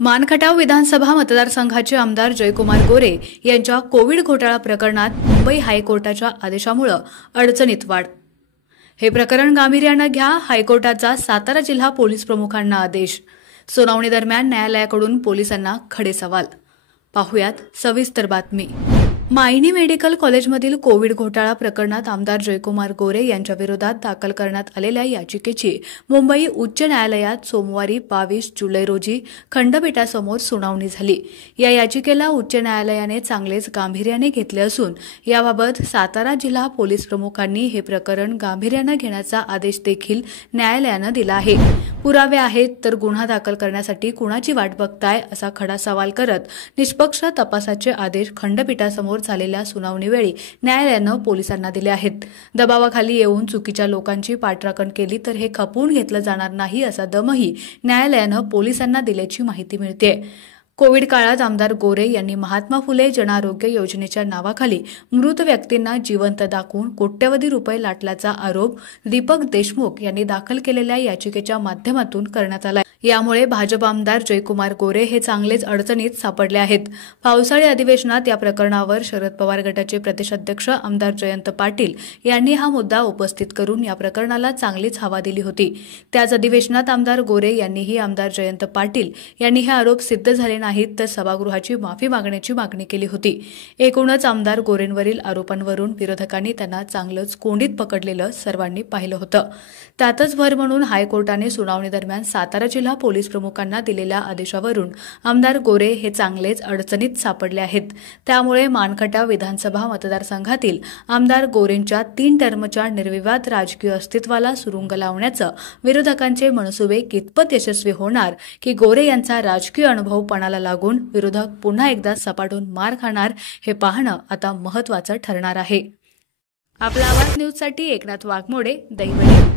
मानखटाव विधानसभा मतदारसंघाचे आमदार जयकुमार गोरे यांच्या कोविड घोटाळा प्रकरणात मुंबई हायकोर्टाच्या आदेशामुळे अडचणीत वाढ। हे प्रकरण गांभीर्याने घ्या, हायकोर्टाचा सातारा जिल्हा पोलीस प्रमुखांना आदेश। सुनावणी दरम्यान न्यायालयाकडून पोलिसांना खडे सवाल। पाहुयात सविस्तर बातमी। मायनी मेडिकल कॉलेजमधील कोविड घोटाळा प्रकरणात आमदार जयकुमार गोरे यांच्या विरोधात दाखल करण्यात आलेल्या याचिकेची मुंबई उच्च न्यायालयात सोमवारी 22 जुलै रोजी खंडपीठासमोर सुनावणी झाली। या याचिकेला उच्च न्यायालयाने चांगलेच गांभीर्याने घेतले असून याबाबत सातारा जिल्हा पोलीस प्रमुखांनी हे प्रकरण गांभीर्याने घेण्याचा आदेश देखील न्यायालयाने दिला आहे। पुरावे आहेत तर गुन्हा दाखल करण्यासाठी कुणाची वाट बघताय असा खडा सवाल करत निष्पक्ष तपासाचे आदेश खंडपीठासमोर झालेल्या सुनावणीवेळी न्यायालयाने पोलिसांना दिले आहेत। दबावाखाली येऊन चुकीच्या लोकांची पाठराखण केली तर हे खपवून घेतलं जाणार नाही असा दमही न्यायालयाने पोलिसांना दिल्याची माहिती मिळते। कोविड काळात आमदार गोरे यांनी महात्मा फुले जनआरोग्य योजनेच्या नावाखाली मृत व्यक्तींना जिवंत दाखवून कोट्यवधी रुपये लाटल्याचा आरोप दीपक देशमुख यांनी दाखल केलेल्या याचिकेच्या माध्यमातून करण्यात आला। यामुळे भाजप आमदार जयकुमार गोरे हे चांगलेच अडचणीत सापडले आहेत। पावसाळी अधिवेशनात या प्रकरणावर शरद पवार गटाचे प्रदेशाध्यक्ष आमदार जयंत पाटील यांनी हा मुद्दा उपस्थित करून या प्रकरणाला चांगलीच हवा दिली होती। त्याच अधिवेशनात आमदार गोरे यांनीही आमदार जयंत पाटील यांनी हे आरोप सिद्ध झाले नाहीत तर सभागृहाची माफी मागण्याची मागणी केली होती। एकूणच आमदार गोरेंवरील आरोपांवरून विरोधकांनी त्यांना चांगलंच कोंडीत पकडलेलं सर्वांनी पाहिलं होतं। त्यातच भर म्हणून हायकोर्टाने सुनावणी दरम्यान सातारा जिल्हा पोलीस प्रमुखांना दिलेल्या आदेशावरून आमदार गोरे हे चांगलेच अडचणीत सापडले आहेत। त्यामुळे मानखटाव विधानसभा मतदारसंघातील आमदार गोरेंच्या 3 टर्मच्या निर्विवाद राजकीय अस्तित्वाला सुरुंग लावण्याचं विरोधकांचे मनसुबे कितपत यशस्वी होणार की गोरे यांचा राजकीय अनुभव पणाला लागून विरोधक पुन्हा एकदा सपाटून मार खाणार हे पाहणं आता महत्त्वाचं ठरणार आहे। आपला आवाज न्यूजसाठी एकनाथ वाघमोडे, दैवडी।